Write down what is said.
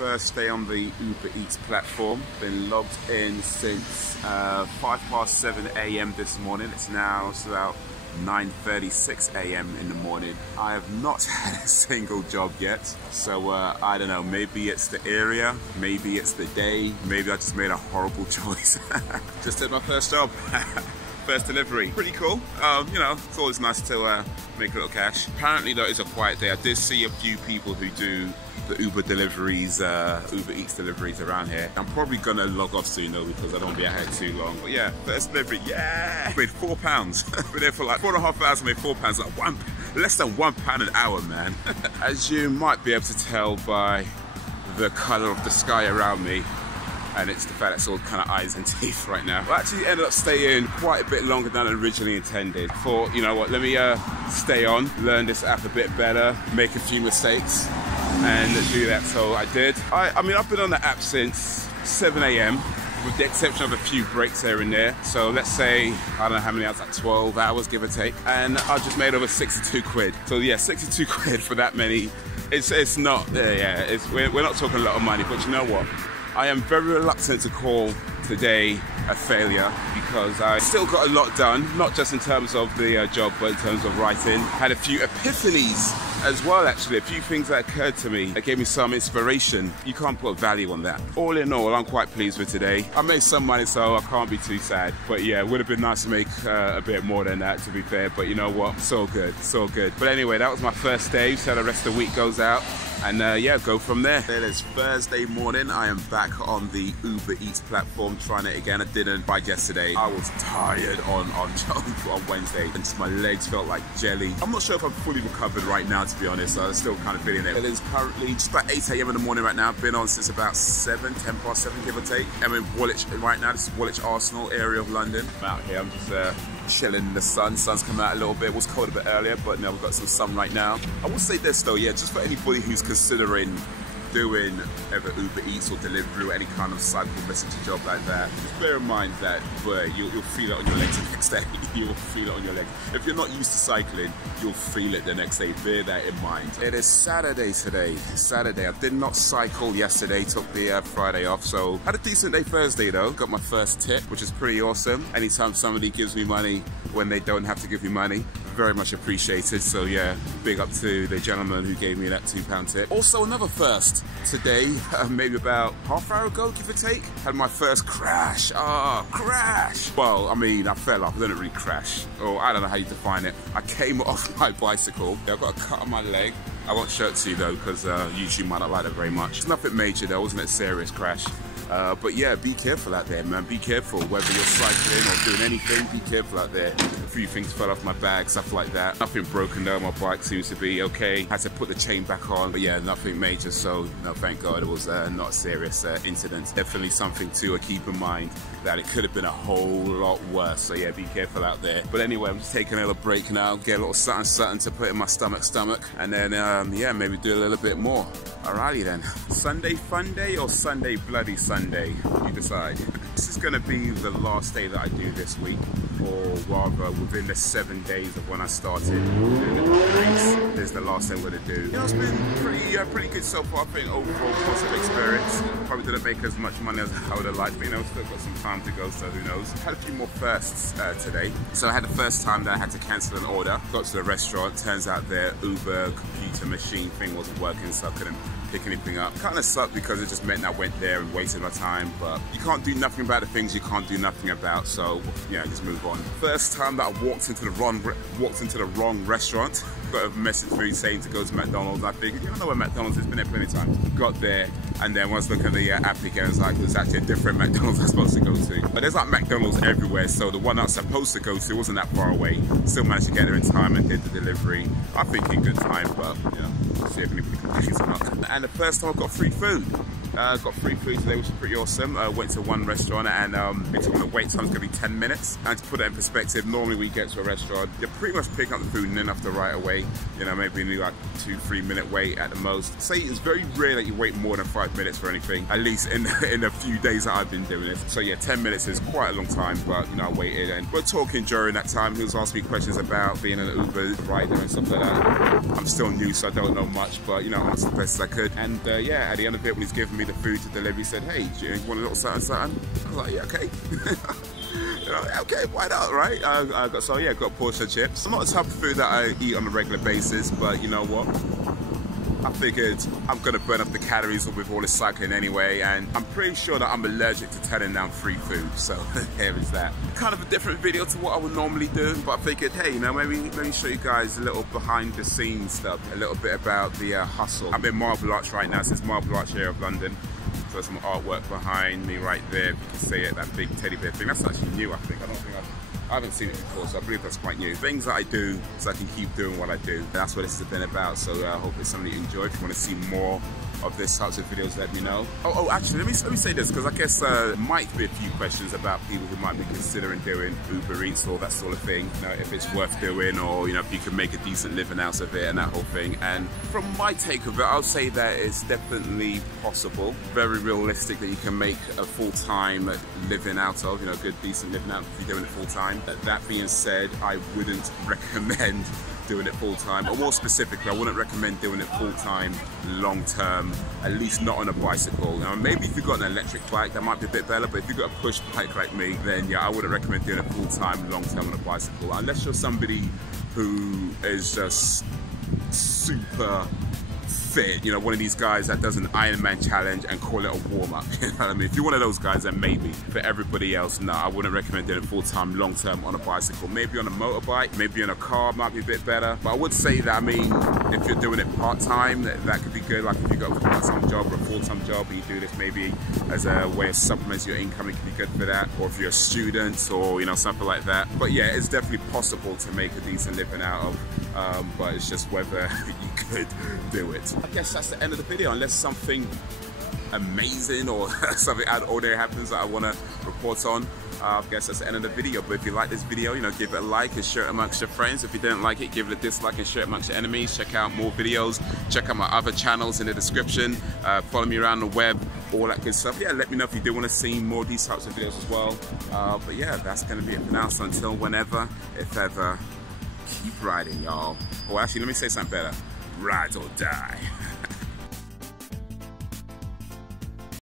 first day on the UberEats platform. Been logged in since 7:05 a.m. this morning. It's about 9:36 a.m. in the morning. I have not had a single job yet, so I don't know, maybe it's the area, maybe it's the day, maybe I just made a horrible choice. Just did my first job. First delivery. Pretty cool. You know, it's always nice to make a little cash. Apparently though, it's a quiet day. I did see a few people who do the Uber deliveries, Uber Eats deliveries around here. I'm probably gonna log off soon though, because I don't want to be ahead too long. But yeah, first delivery, yeah! Made £4. Been there for like 4.5 hours, made £4, like less than £1 an hour, man. As you might be able to tell by the color of the sky around me, and it's the fact that it's all kind of eyes and teeth right now. I actually ended up staying quite a bit longer than I originally intended. Thought, you know what, let me stay on, learn this app a bit better, make a few mistakes, and do that. So I did. I mean, I've been on the app since 7 a.m. with the exception of a few breaks here and there. So let's say, I don't know how many hours, like 12 hours, give or take. And I just made over 62 quid. So yeah, 62 quid for that many. It's not, yeah, we're not talking a lot of money, but you know what? I am very reluctant to call today a failure because I still got a lot done, not just in terms of the job, but in terms of writing. Had a few epiphanies as well, actually, a few things that occurred to me that gave me some inspiration. You can't put a value on that. All in all, I'm quite pleased with today. I made some money, so I can't be too sad. But yeah, it would have been nice to make a bit more than that, to be fair, but you know what, so good, so good. But anyway, that was my first day, so the rest of the week goes out. And yeah, go from there. It is Thursday morning. I am back on the Uber Eats platform, trying it again. I didn't bite yesterday. I was tired on Wednesday, and just my legs felt like jelly. I'm not sure if I'm fully recovered right now, to be honest. I'm still kind of feeling it. It is currently just about 8 a.m. in the morning right now. Been on since about 10:07, give or take. I'm in Woolwich right now. This is Woolwich Arsenal area of London. I'm out here. I'm just chilling in the sun. Sun's coming out a little bit. It was cold a bit earlier, but now we've got some sun right now. I will say this though, yeah, just for anybody who's considering doing either Uber Eats or delivery or any kind of cycle messenger job like that, just bear in mind that you'll feel it on your legs the next day. You'll feel it on your legs. If you're not used to cycling, you'll feel it the next day. Bear that in mind. It is Saturday today. Saturday. I did not cycle yesterday, took the Friday off, so had a decent day Thursday though. Got my first tip, which is pretty awesome. Anytime somebody gives me money when they don't have to give me money, very much appreciated. So yeah, big up to the gentleman who gave me that £2 tip. Also another first today, maybe about half hour ago, give or take, had my first crash. Crash! Well, I mean, I fell off. I didn't really crash, or I don't know how you define it. I came off my bicycle. I've got a cut on my leg. I won't show it to you though, because YouTube might not like it very much. It's nothing major though, wasn't a serious crash. But yeah, be careful out there, man. Be careful, whether you're cycling or doing anything, be careful out there. A few things fell off my bag, stuff like that. Nothing broken though, my bike seems to be okay. Had to put the chain back on, but yeah, nothing major, so no, thank God it was not a serious incident. Definitely something to keep in mind, that it could have been a whole lot worse, so yeah, be careful out there. But anyway, I'm just taking a little break now, get a little something to put in my stomach, and then yeah, maybe do a little bit more. Alrighty then. Sunday fun day or Sunday bloody Sunday? You decide. This is gonna be the last day that I do this week, or rather within the 7 days of when I started doing the race. This is the last thing I'm gonna do. You know, it's been pretty good so far. I think overall positive experience. Probably didn't make as much money as I would have liked, but you know, still got some time to go, so who knows. Had a few more firsts today. So I had the first time that I had to cancel an order. Got to the restaurant, turns out their Uber computer machine thing wasn't working, so I couldn't pick anything up. Kind of sucked because it just meant I went there and wasted my time, but you can't do nothing about the things you can't do nothing about, so yeah, just move on. First time that I walked into the wrong restaurant. Got a message through saying to go to McDonald's. I figured, you don't know where McDonald's is, been there plenty of times. Got there, and then once looking at the app again, it's like there's actually a different McDonald's I'm supposed to go to. But there's like McDonald's everywhere, so the one I was supposed to go to wasn't that far away. Still managed to get there in time and did the delivery. I think in good time, but you know, we'll see if anybody complains or not. And the first time I got free food. Got free food today, which is pretty awesome. Went to one restaurant and they told me the wait time's gonna be 10 minutes. And to put it in perspective, normally we get to a restaurant, you're pretty much picking up the food and then have to right away. You know, maybe like 2-3 minute wait at the most. Say it's very rare that you wait more than 5 minutes for anything, at least in a few days that I've been doing this. So yeah, 10 minutes is quite a long time, but you know, I waited and we're talking during that time. He was asking me questions about being an Uber rider and stuff like that. I'm still new, so I don't know much, but you know, I answered the best as I could. And yeah, at the end of it, when he's giving me the food to deliver, he said, "Hey, do you want a little something?" I was like, "Yeah, okay." You know, okay, why not, right? So yeah, got a portion of chips. I'm not the type of food that I eat on a regular basis, but you know what? I figured I'm gonna burn up the calories with all this cycling anyway, and I'm pretty sure that I'm allergic to turning down free food, so here is that. Kind of a different video to what I would normally do, but I figured, hey, you know, maybe show you guys a little behind the scenes stuff, a little bit about the hustle. I'm in Marble Arch right now, so it's Marble Arch here of London. So there's some artwork behind me right there, if you can see it, that big teddy bear thing. That's actually new, I think. I haven't seen it before, so I believe that's quite new. Things that I do so I can keep doing what I do. That's what this has been about, so I hope it's something you enjoy. If you want to see more of this types of videos, let me know. Actually, let me say this, because I guess might be a few questions about people who might be considering doing Uber Eats or that sort of thing. You know, if it's worth doing, or you know, if you can make a decent living out of it and that whole thing. And from my take of it, I'll say that it's definitely possible, very realistic that you can make a full-time living out of, you know, good decent living out if you're doing it full-time. That being said, I wouldn't recommend doing it full-time, or more specifically, I wouldn't recommend doing it full-time, long-term, at least not on a bicycle. Now, maybe if you've got an electric bike, that might be a bit better, but if you've got a push bike like me, then yeah, I wouldn't recommend doing it full-time, long-term on a bicycle, unless you're somebody who is just super fit, you know, one of these guys that does an Ironman challenge and call it a warm-up. You know what I mean? If you're one of those guys, then maybe. For everybody else, no, I wouldn't recommend doing it full-time, long-term on a bicycle. Maybe on a motorbike, maybe in a car might be a bit better. But I would say that, I mean, if you're doing it part-time, that could be good. Like if you've got a part-time job or a full-time job, and you do this maybe as a way of supplementing your income, it can be good for that. Or if you're a student, or you know, something like that. But yeah, it's definitely possible to make a decent living out of. But it's just whether you could do it. I guess that's the end of the video, unless something amazing or something out of the ordinary happens that I want to report on. I guess that's the end of the video. But if you like this video, you know, give it a like and share it amongst your friends. If you didn't like it, give it a dislike and share it amongst your enemies. Check out more videos. Check out my other channels in the description. Follow me around the web, all that good stuff. Yeah, let me know if you do want to see more of these types of videos as well. But yeah, that's going to be it for now. So until whenever, if ever, keep riding, y'all. Or actually, let me say something better. Ride or die.